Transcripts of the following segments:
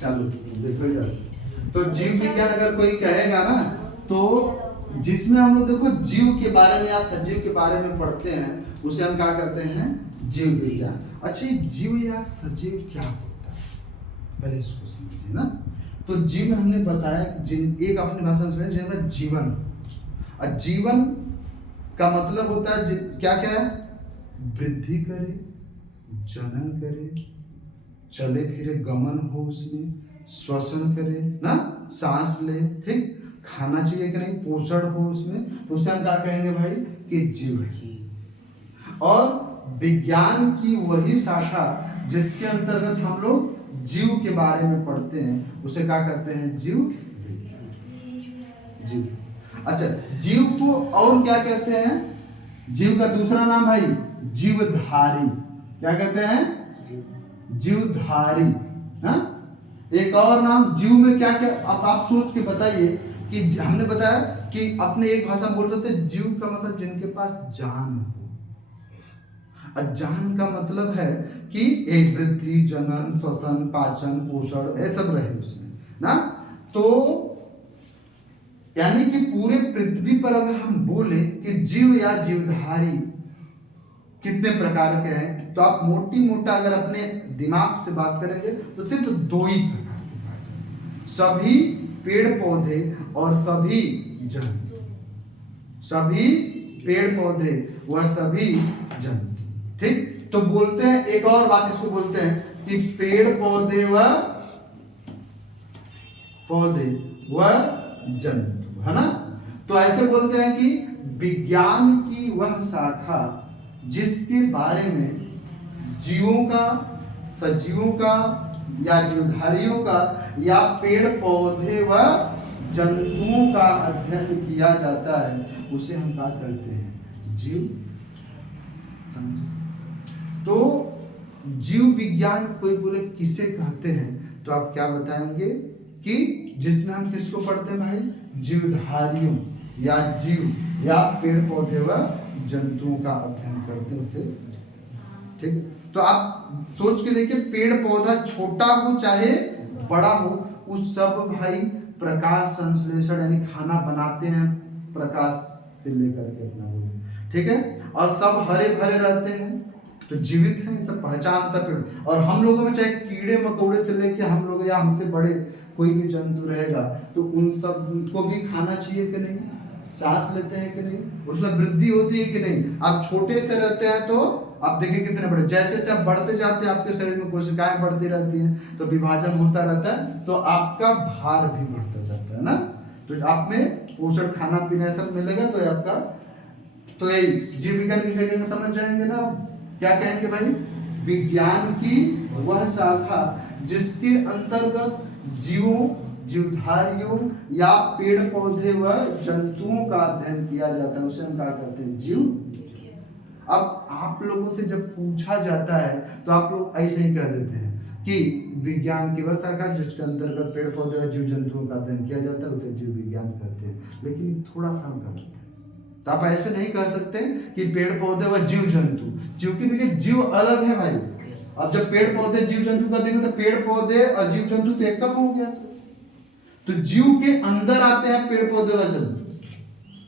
चलो देखो इधर, तो जीव विज्ञान अगर कोई कहेगा ना, तो जिसमें हम लोग देखो जीव के बारे में या सजीव के बारे में पढ़ते हैं उसे हम क्या कहते हैं, जीव विज्ञान। अच्छा, जीव या सजीव क्या होता है, पहले इसको समझिए ना। तो जीव में हमने बताया कि जिन एक अपनी भाषा में समझे जिनका जीवन, और जीवन का मतलब होता है क्या क्या है, वृद्धि करे, जनन करे, चले फिरे गमन हो उसमें, श्वसन करे ना, सांस ले, ठीक, खाना चाहिए कि नहीं, पोषण हो उसमें, तो उसे हम क्या कहेंगे भाई कि जीव है। और विज्ञान की वही शाखा जिसके अंतर्गत हम लोग जीव के बारे में पढ़ते हैं उसे क्या कहते हैं, जीव। जीव, अच्छा, जीव को और क्या कहते हैं, जीव का दूसरा नाम भाई जीवधारी, क्या कहते हैं, जीवधारी। हाँ, एक और नाम जीव में क्या क्या, आप सोच के बताइए कि हमने बताया कि अपने एक भाषा में बोल सकते हैं जीव का मतलब जिनके पास जान हो, और जान का मतलब है कि एक वृद्धि, जनन, श्वसन, पाचन, पोषण, ये सब रहे उसमें ना। तो यानी कि पूरे पृथ्वी पर अगर हम बोले कि जीव या जीवधारी कितने प्रकार के हैं, तो आप मोटी मोटा अगर अपने दिमाग से बात करेंगे तो सिर्फ दो ही प्रकार के पाए जाते, सभी पेड़ पौधे और सभी जंतु, सभी पेड़ पौधे व सभी जंतु, ठीक। तो बोलते हैं एक और बात, इसको बोलते हैं कि पेड़ पौधे व जंतु, है ना। तो ऐसे बोलते हैं कि विज्ञान की वह शाखा जिसके बारे में जीवों का, सजीवों का या जीवधारियों का या पेड़ पौधे व जंतुओं का अध्ययन किया जाता है उसे हम क्या कहते हैं, जीव। समझे। तो जीव विज्ञान कोई बोले किसे कहते हैं, तो आप क्या बताएंगे कि जिसमें हम किसको पढ़ते हैं भाई, जीवधारियों या जीव या पेड़ पौधे व जंतुओं का अध्ययन करते हैं उसे, ठीक। तो आप सोच के देखिए, पेड़ पौधा छोटा हो चाहे बड़ा हो, उस सब भाई प्रकाश संश्लेषण यानी खाना बनाते हैं प्रकाश से लेकर के अपना वो, ठीक है, और सब हरे भरे रहते हैं तो जीवित हैं, सब पहचानता पेड़। और हम लोगों में चाहे कीड़े मकोड़े से लेके हम लोग या हमसे बड़े कोई भी जंतु रहेगा तो उन सब को भी खाना चाहिए कि नहीं, सांस लेते हैं कि नहीं, उसमें वृद्धि होती है कि नहीं। आप छोटे से रहते हैं तो आप देखिए कितने बड़े, जैसे जैसे आप बढ़ते जाते हैं आपके शरीर में कोशिकाएं बढ़ती रहती हैं तो विभाजन होता रहता है, तो आपका भार भी बढ़ता जाता है ना। तो आप में पोषण, खाना पीना सब मिलेगा तो आपका, तो यही जीव विज्ञान की सेकंड में समझ जाएंगे ना। क्या कहेंगे भाई, विज्ञान की वह शाखा जिसके अंतर्गत जीवों, जीवधारियों या पेड़ पौधे व जंतुओं का अध्ययन किया जाता है उसे हम क्या करते हैं, जीव। अब आप लोगों से जब पूछा जाता है तो आप लोग ऐसे ही कह देते हैं कि विज्ञान की वह शाखा जिसके अंतर्गत पेड़ पौधे व जीव जंतुओं का अध्ययन किया जाता है उसे जीव विज्ञान कहते हैं, लेकिन थोड़ा सा हम गलत है। तो आप ऐसे नहीं कह सकते कि पेड़ पौधे व जीव जंतु, क्योंकि देखिए जीव अलग है भाई। अब जब पेड़ पौधे जीव जंतु का देंगे तो पेड़ पौधे और जीव जंतु तो एक कम हो गया। तो जीव के अंदर आते हैं पेड़ पौधे व जंतु,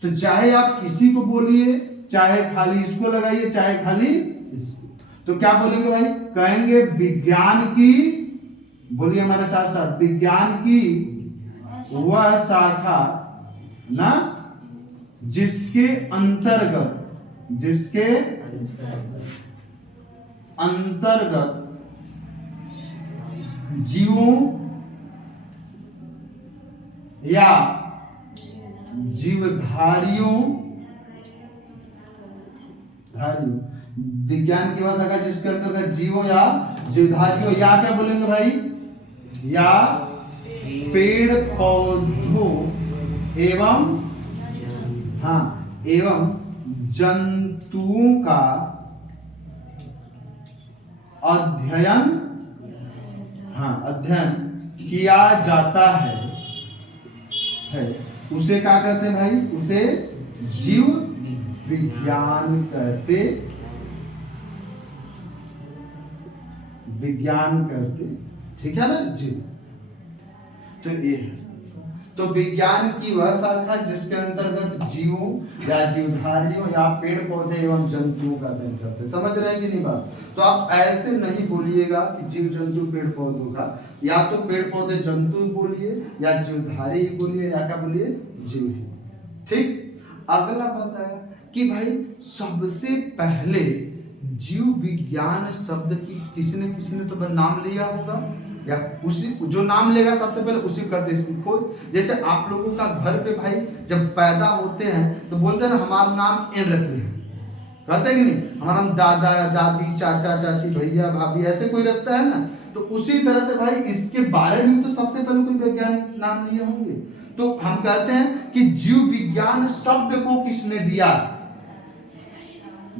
तो चाहे आप किसी को बोलिए, चाहे खाली इसको लगाइए, चाहे खाली इसको, तो क्या बोलेंगे भाई, कहेंगे विज्ञान की, बोलिए हमारे साथ साथ, विज्ञान की वह शाखा ना जिसके अंतर्गत जीवों या जीवधारियों, विज्ञान की भाषा का जिसके अंतर्गत जीवों या जीवधारियों या क्या बोलेंगे भाई, या पेड़ पौधों एवं एवं जंतुओं का अध्ययन किया जाता है उसे क्या कहते हैं भाई, उसे जीव विज्ञान कहते विज्ञान कहते, ठीक है ना जी। तो ये है, तो विज्ञान की वह शाखा जिसके अंतर्गत जीवों या जीवधारियों या पेड़ पौधे एवं जंतुओं का अध्ययन करते हैं। समझ रहे हैं कि नहीं बात? तो आप ऐसे नहीं बोलिएगा कि जीव जंतु पेड़ पौधों का, या तो पेड़ पौधे जंतु बोलिए या जीवधारी बोलिए या क्या बोलिए, जीव ही। ठीक। अगला बात है कि भाई सबसे पहले जीव विज्ञान शब्द की किसी ने तो नाम लिया होगा, या उसी जो नाम लेगा सबसे पहले उसी करते इसकी खोज। जैसे आप लोगों का घर पे भाई जब पैदा होते हैं तो बोलते हैं ना हमारा नाम इन रख लिया, कहते हैं कि नहीं, हमारा नाम दादा दादी चाचा चाची भैया भाभी ऐसे कोई रखता है ना। तो उसी तरह से भाई इसके बारे में तो सबसे पहले कोई वैज्ञानिक नाम लिए होंगे। तो हम कहते हैं कि जीव विज्ञान शब्द को किसने दिया,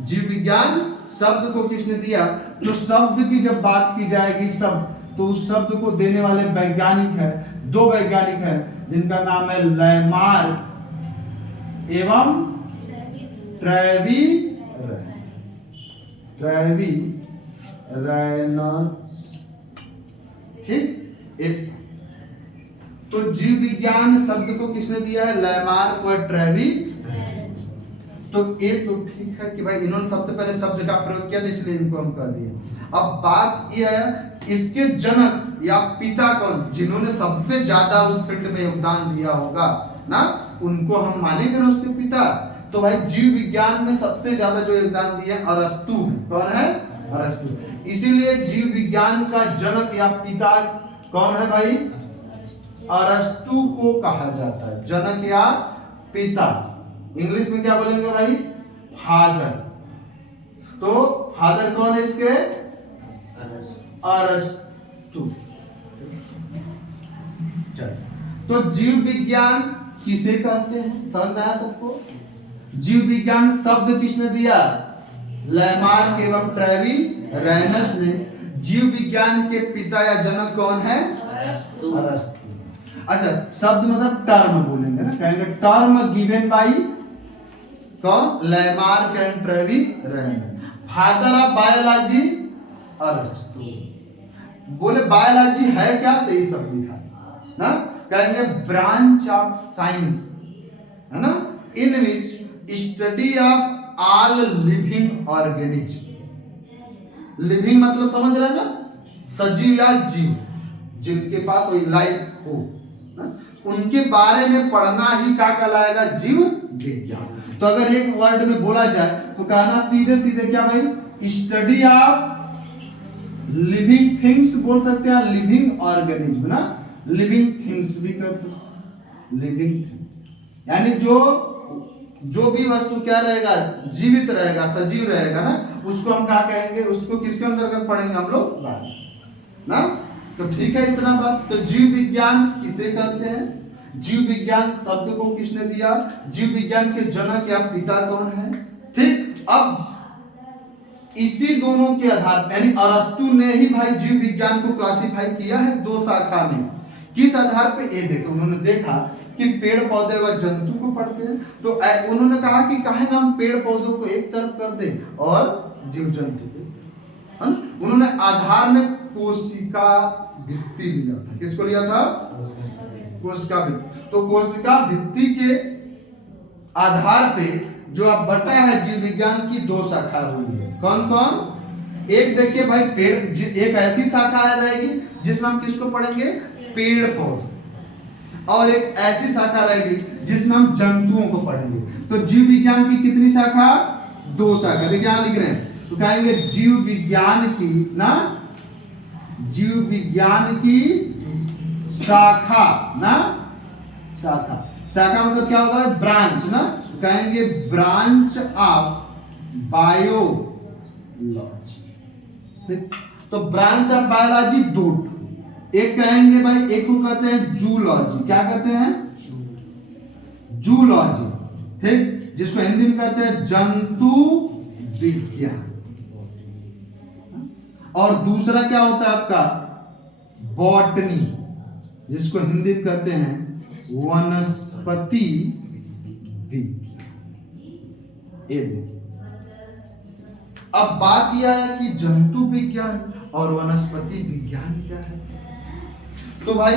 जीव विज्ञान शब्द को किसने दिया। तो शब्द की जब बात की जाएगी शब्द, तो उस शब्द को देने वाले वैज्ञानिक है, दो वैज्ञानिक हैं जिनका नाम है लैमार्क एवं ट्रेविरस। ठीक। एक तो जीव विज्ञान शब्द को किसने दिया है, लैमार्क और ट्रेविरस। तो ये तो ठीक है कि भाई इन्होंने सबसे पहले शब्द का प्रयोग किया, इसलिए इनको हम कह दिए। अब बात यह है इसके जनक या पिता कौन, जिन्होंने सबसे ज्यादा उस फील्ड में योगदान दिया होगा ना, उनको हम मानेंगे ना उसके पिता। तो भाई जीव विज्ञान में सबसे ज्यादा जो योगदान दिया अरस्तु है। कौन है, अरस्तु। इसीलिए जीव विज्ञान का जनक या पिता कौन है भाई, अरस्तु को कहा जाता है, जनक या पिता। इंग्लिश में क्या बोलेंगे भाई, फादर। तो फादर कौन है इसके, अरस्तु। तो जीव विज्ञान किसे कहते हैं, समझ में आया सबको। जीव विज्ञान शब्द किसने दिया, लैमार्क एवं ट्रेविरस ने। जीव विज्ञान के पिता या जनक कौन है, अरस्तु। अच्छा, शब्द मतलब टर्म बोलेंगे ना, कहेंगे टर्म गिवन बाई कौन, Lamarck and Treviranus. Father of biology अरस्तु। बोले बायोलॉजी है क्या, तो ये सब लिखा ना, कहेंगे ब्रांच ऑफ साइंस, है ना, in which study of all living organism. Living मतलब समझ रहे ना, सजीव या जीव, जिनके पास कोई लाइफ हो ना, उनके बारे में पढ़ना ही क्या कहलाएगा, जीव विज्ञान। तो अगर एक वर्ड में बोला जाए तो कहना सीधे सीधे क्या भाई, स्टडी ऑफ लिविंग थिंग्स बोल सकते हैं, लिविंग ऑर्गेनिज्म ना, लिविंग थिंग्स भी कर सकते, लिविंग थिंग यानी जो भी वस्तु क्या रहेगा, जीवित रहेगा, सजीव रहेगा ना, उसको हम क्या कहेंगे, उसको किसके अंतर्गत पढ़ेंगे हम लोग ना। तो ठीक है, इतना बात। तो जीव विज्ञान किसे कहते हैं, जीव विज्ञान शब्द को किसने दिया, जीव विज्ञान के जनक या पिता कौन है। ठीक। अब इसी दोनों के आधार यानी अरस्तु ने ही भाई जीव विज्ञान को क्लासिफाई किया है दो शाखा में। किस आधार पे, ये देखो, उन्होंने देखा कि पेड़ पौधे व जंतु को पढ़ते हैं, तो उन्होंने कहा कि काहे ना हम पेड़ पौधों को एक तरफ कर दें और जीव जंतु को। उन्होंने आधार में कोशिका भित्ति लिया था। किसको लिया था, कोशिका भित्ति। तो कोशिका भित्ति के आधार पे जो अब बटा है जीव विज्ञान की दो शाखा हुई है। कौन कौन, एक देखिए भाई पेड़, एक ऐसी शाखा रहेगी जिसमें हम किसको पढ़ेंगे, पेड़ पौधे, और एक ऐसी शाखा रहेगी जिसमें हम जंतुओं को पढ़ेंगे। तो जीव विज्ञान की कितनी शाखा, दो शाखा। देखिए यहां लिख रहे हैं, तो कहेंगे जीव विज्ञान की ना, जीव विज्ञान की शाखा ना, शाखा, शाखा मतलब क्या होगा, ब्रांच ना, कहेंगे ब्रांच ऑफ बायोलॉजी। तो ब्रांच ऑफ बायोलॉजी दो, एक कहेंगे भाई, एक को कहते हैं जूलॉजी। क्या कहते हैं, जूलॉजी। ठीक, जिसको हिंदी में कहते हैं जंतु विज्ञान। और दूसरा क्या होता है आपका, बॉटनी, जिसको हिंदी में कहते हैं वनस्पति विज्ञान। ये देखिए, अब बात यह है कि जंतु विज्ञान और वनस्पति विज्ञान क्या है। तो भाई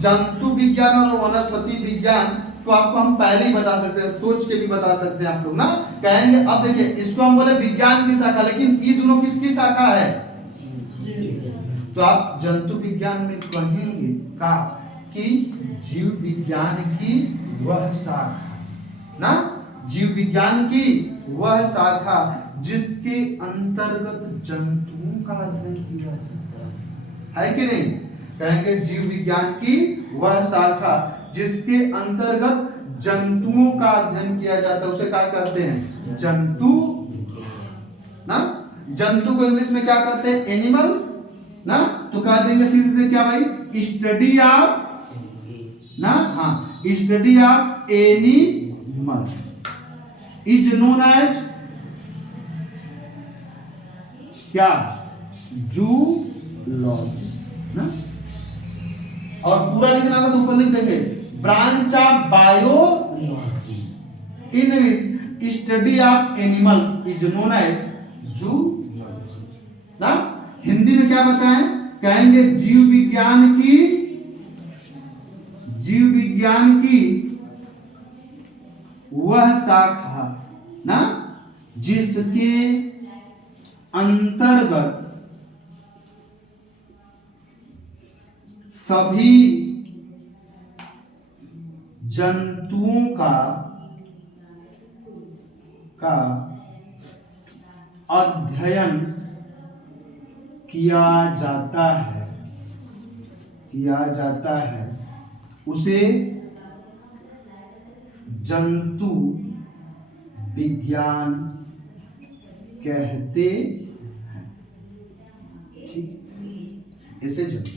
जंतु विज्ञान और वनस्पति विज्ञान को आपको हम पहले ही बता सकते हैं, सोच के भी बता सकते हैं आप लोग ना, कहेंगे अब देखिए इसको हम बोले विज्ञान की शाखा, लेकिन ये दोनों किसकी शाखा है। तो आप जंतु विज्ञान में कहेंगे का कि जीव विज्ञान की वह शाखा ना, जीव विज्ञान की वह शाखा जिसके अंतर्गत जंतुओं का अध्ययन किया जाता है कि नहीं। कहेंगे जीव विज्ञान की वह शाखा जिसके अंतर्गत जंतुओं का अध्ययन किया जाता है, उसे क्या कहते हैं, जंतु ना। जंतु को इंग्लिश में क्या कहते हैं, एनिमल ना। तो कह देंगे सीधे क्या भाई, स्टडी ऑफ ना, हाँ study of animal is known as क्या, जूलॉजी ना। और पूरा लिखना होगा तो ऊपर लिख देंगे branch of biology in which study of animals is known as zoology ना। हिंदी में क्या बताएं, कहेंगे जीव विज्ञान की वह शाखा ना जिसके अंतर्गत सभी जंतुओं का अध्ययन किया जाता है, उसे जंतु विज्ञान कहते हैं। ठीक, इसे जंतु।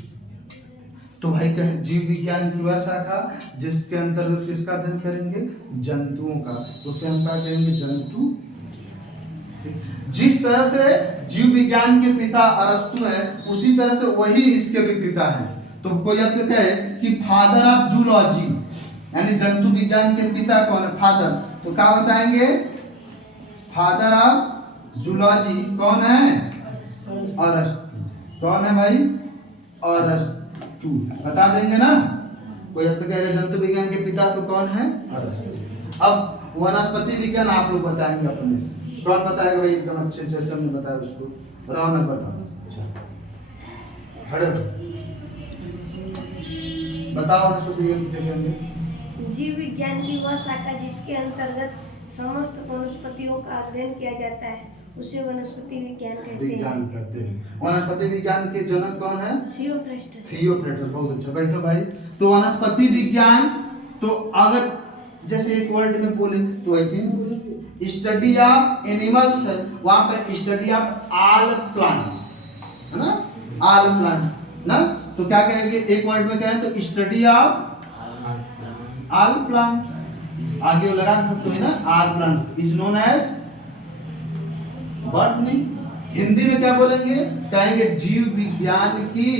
तो भाई कहें जीव विज्ञान की वह शाखा जिसके अंतर्गत किसका अध्ययन करेंगे, जंतुओं का, उसे हम क्या कहेंगे, जंतु। जिस तरह से जीव विज्ञान के पिता अरस्तु हैं, उसी तरह से वही इसके भी पिता हैं। तो कोई आपको कहे कि फादर ऑफ जूलॉजी यानी जंतु विज्ञान के पिता कौन है, फादर, तो क्या बताएंगे, फादर ऑफ जूलॉजी कौन है, अरस्तु। कौन है भाई, अरस्तु, बता देंगे ना। कोई आपसे कहेगा जंतु विज्ञान के पिता तो कौन है, अरस्तु। अब वनस्पति विज्ञान आप लोग बताएंगे अपने से, कौन बताएगा भाई, एकदम अच्छे जैसे हमने बताया उसको, रौनक बताओ, बताओ वनस्पति विज्ञान की जगह में। जीव विज्ञान की वह शाखा जिसके अंतर्गत समस्त वनस्पतियों का अध्ययन किया जाता है, उसे वनस्पति विज्ञान कहते हैं। वनस्पति विज्ञान के जनक कौन है, थियोफ्रेस्टस। बहुत अच्छा, बैठो भाई। तो वनस्पति विज्ञान, तो अगर जैसे एक वर्ड में बोले तो ऐसे ही बोलेंगे, स्टडी ऑफ एनिमल्स है, वहां पे स्टडी ऑफ ऑल प्लांट्स है ना, ऑल प्लांट्स ना। तो क्या कहेंगे, एक वर्ड में कहें तो स्टडी ऑफ ऑल प्लांट, आगे लगा सकते हो ना, all plant is known as botany. Hindi में क्या बोलेंगे, कहेंगे जीव विज्ञान की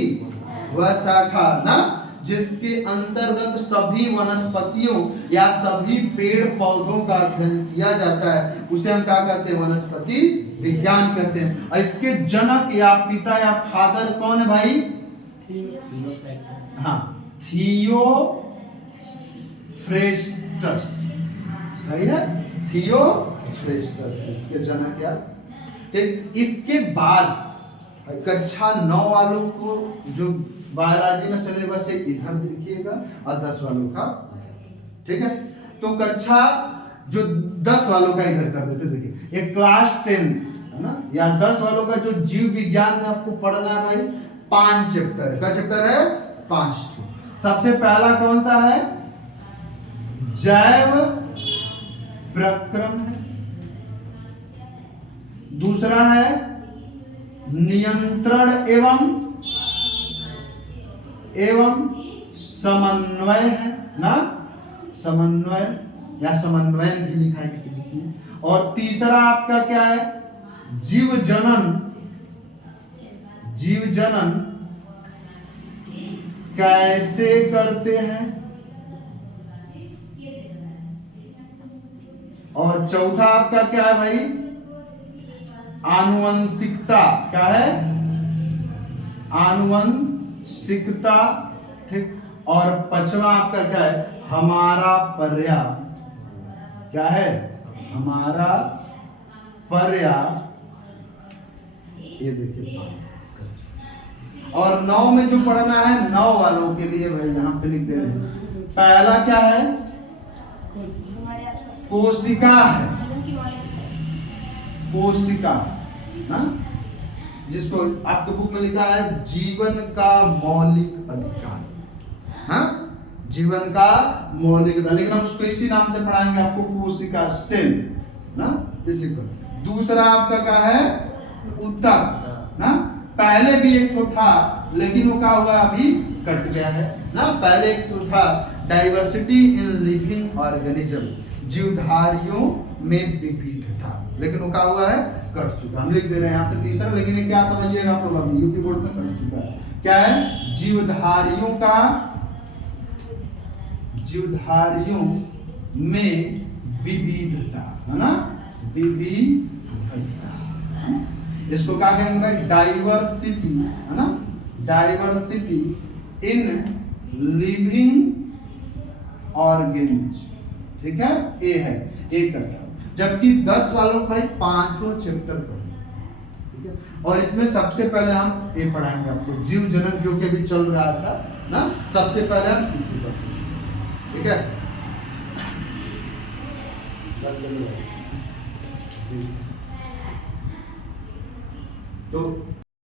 वह शाखा ना जिसके अंतर्गत सभी वनस्पतियों या सभी पेड़ पौधों का अध्ययन किया जाता है, उसे हम क्या कहते हैं, वनस्पति विज्ञान कहते हैं। और इसके जनक या पिता या फादर कौन है भाई, हाँ थियोफ्रेस्टस, सही है, थियोफ्रेस्टस इसके जनक या। ठीक, इसके बाद कक्षा 9 वालों को जो बायोलॉजी में सिलेबस है इधर देखिएगा, और 10 वालों का, ठीक है। तो कक्षा जो 10 वालों का इधर कर देते, देखिए ये क्लास 10 है ना, या 10 वालों का जो जीव विज्ञान में आपको पढ़ना है भाई, 5 चैप्टर है। क्या चैप्टर है, 5। सबसे पहला कौन सा है, जैव प्रक्रम है। दूसरा है नियंत्रण एवं समन्वय है ना, समन्वय या समन्वयन भी लिखा है किसी बुक में। और तीसरा आपका क्या है, जीव जनन कैसे करते हैं। और चौथा आपका क्या है भाई, आनुवंशिकता, क्या है? आनुवंशिकता, ठीक। और पांचवा आपका क्या है? हमारा पर्याय, क्या है? हमारा पर्याय, ये देखिए। और 9 में जो पढ़ना है 9 वालों के लिए भाई यहाँ पे लिख दे रहे हैं। पहला क्या है? हमारे आसपास कोशिका है, जीवन की मौलिक कोशिका ना, जिसको आपके बुक में लिखा है जीवन का मौलिक अधिकार, हाँ, जीवन का मौलिक अधिकार, लेकिन हम उसको इसी नाम से पढ़ाएंगे आपको, कोशिका, सेल ना, इसी को। दूसरा आपका क्या है? उत्तक ना, पहले भी एक तो था लेकिन वो क्या हुआ, अभी कट गया है ना। पहले एक तो था डाइवर्सिटी इन लिविंग ऑर्गेनिज्म, जीवधारियों में विविधता, लेकिन वो क्या हुआ है? कट चुका। हम लिख दे रहे हैं यहाँ पे तीसरा, लेकिन ये क्या समझिएगा आप लोग, अभी यूपी बोर्ड में कट चुका है। क्या है? जीवधारियों का, जीवधारियों में विविधता, है ना, विविधता। इसको क्या कहेंगे भाई? डाइवर्सिटी, है ना, डाइवर्सिटी इन लिविंग ऑर्गेनिज्म, ठीक है, ये है एक कटा। जबकि 10 वालों को भाई 5 चैप्टर पढ़े, ठीक है। और इसमें सबसे पहले हम ये पढ़ाएंगे आपको जीव जनक, जो कि अभी चल रहा था ना, सबसे पहले हम इसी पर, ठीक है। तो